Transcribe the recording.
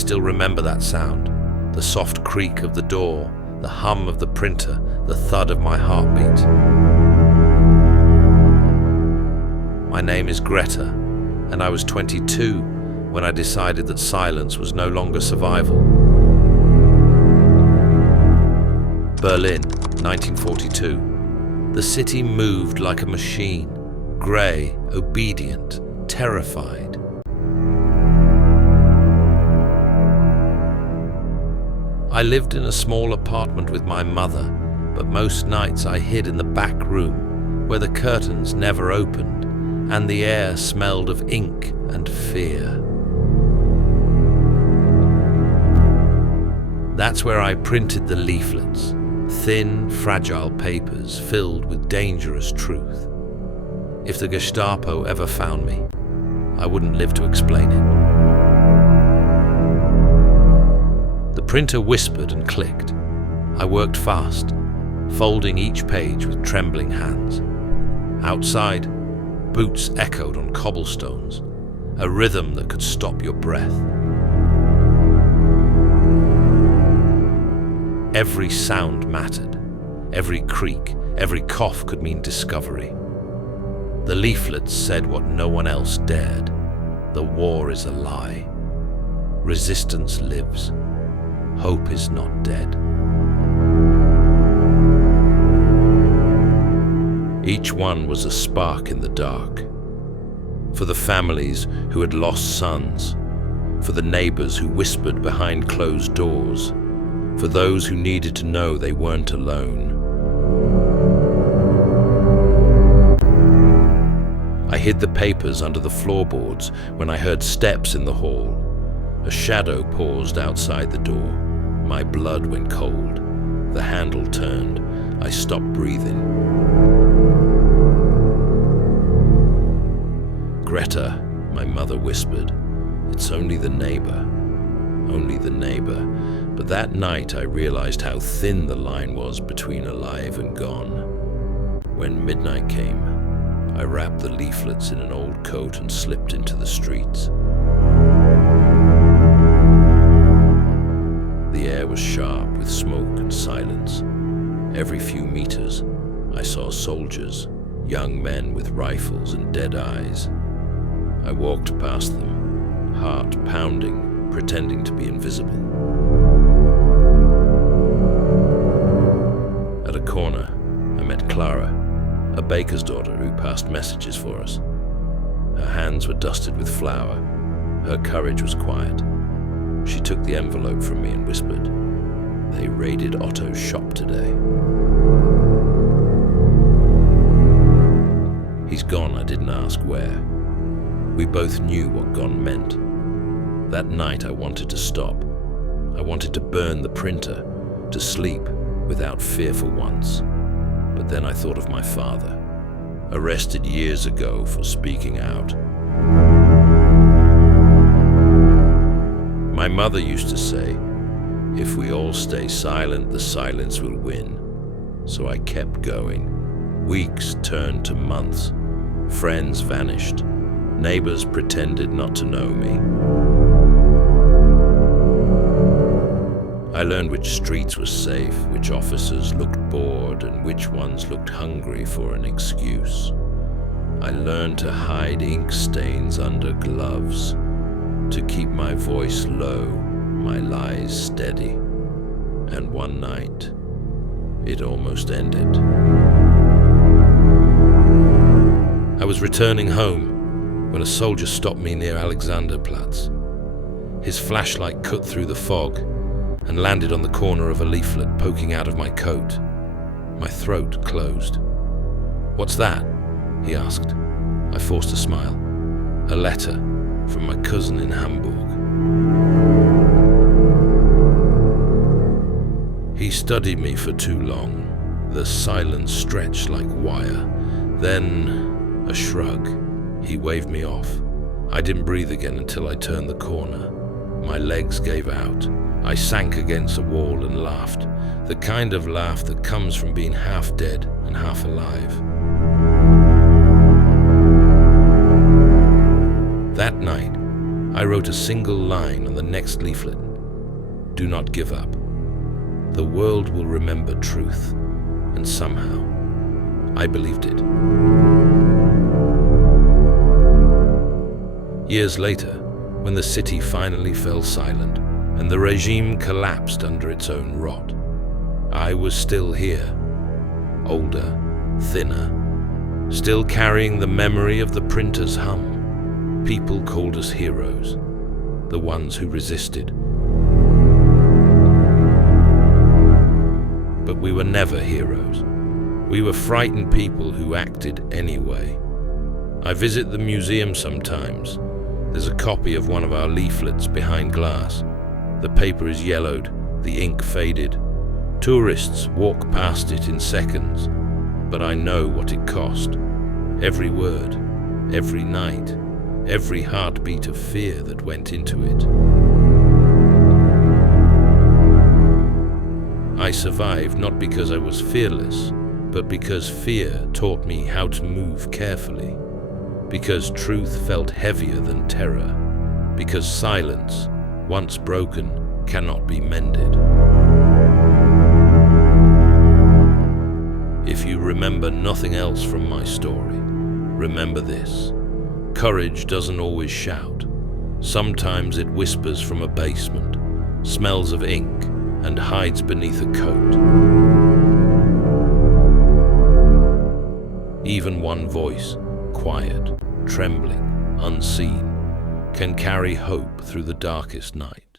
still remember that sound, the soft creak of the door, the hum of the printer, the thud of my heartbeat. My name is Greta, and I was 22 when I decided that silence was no longer survival. Berlin, 1942. The city moved like a machine, grey, obedient, terrified. I lived in a small apartment with my mother, but most nights I hid in the back room, where the curtains never opened, and the air smelled of ink and fear. That's where I printed the leaflets, thin, fragile papers filled with dangerous truth. If the Gestapo ever found me, I wouldn't live to explain it. The printer whispered and clicked. I worked fast, folding each page with trembling hands. Outside, boots echoed on cobblestones, a rhythm that could stop your breath. Every sound mattered. Every creak, every cough could mean discovery. The leaflets said what no one else dared. The war is a lie. Resistance lives. Hope is not dead. Each one was a spark in the dark. For the families who had lost sons, for the neighbors who whispered behind closed doors, for those who needed to know they weren't alone. I hid the papers under the floorboards when I heard steps in the hall. A shadow paused outside the door. My blood went cold. The handle turned. I stopped breathing. Greta, my mother whispered. It's only the neighbor. Only the neighbor. But that night I realized how thin the line was between alive and gone. When midnight came, I wrapped the leaflets in an old coat and slipped into the streets. The air was sharp with smoke and silence. Every few meters, I saw soldiers, young men with rifles and dead eyes. I walked past them, heart pounding, pretending to be invisible. At a corner, I met Clara, a baker's daughter who passed messages for us. Her hands were dusted with flour. Her courage was quiet. She took the envelope from me and whispered, "They raided Otto's shop today." He's gone, I didn't ask where. We both knew what gone meant. That night I wanted to stop. I wanted to burn the printer, to sleep without fear for once. But then I thought of my father, arrested years ago for speaking out. My mother used to say, if we all stay silent, the silence will win. So I kept going. Weeks turned to months. Friends vanished. Neighbors pretended not to know me. I learned which streets were safe, which officers looked bored, and which ones looked hungry for an excuse. I learned to hide ink stains under gloves, to keep my voice low, my lies steady. And one night, it almost ended. I was returning home when a soldier stopped me near Alexanderplatz. His flashlight cut through the fog and landed on the corner of a leaflet poking out of my coat. My throat closed. "What's that?" he asked. I forced a smile. "A letter from my cousin in Hamburg." He studied me for too long. The silence stretched like wire. Then, a shrug. He waved me off. I didn't breathe again until I turned the corner. My legs gave out. I sank against a wall and laughed. The kind of laugh that comes from being half dead and half alive. That night, I wrote a single line on the next leaflet. Do not give up. The world will remember truth. And somehow, I believed it. Years later, when the city finally fell silent and the regime collapsed under its own rot, I was still here, older, thinner, still carrying the memory of the printer's hum. People called us heroes, the ones who resisted. But we were never heroes. We were frightened people who acted anyway. I visit the museum sometimes. There's a copy of one of our leaflets behind glass. The paper is yellowed, the ink faded. Tourists walk past it in seconds, but I know what it cost. Every word, every night, every heartbeat of fear that went into it. I survived not because I was fearless, but because fear taught me how to move carefully. Because truth felt heavier than terror. Because silence, once broken, cannot be mended. If you remember nothing else from my story, remember this. Courage doesn't always shout. Sometimes it whispers from a basement, smells of ink, and hides beneath a coat. Even one voice, quiet, trembling, unseen, can carry hope through the darkest night.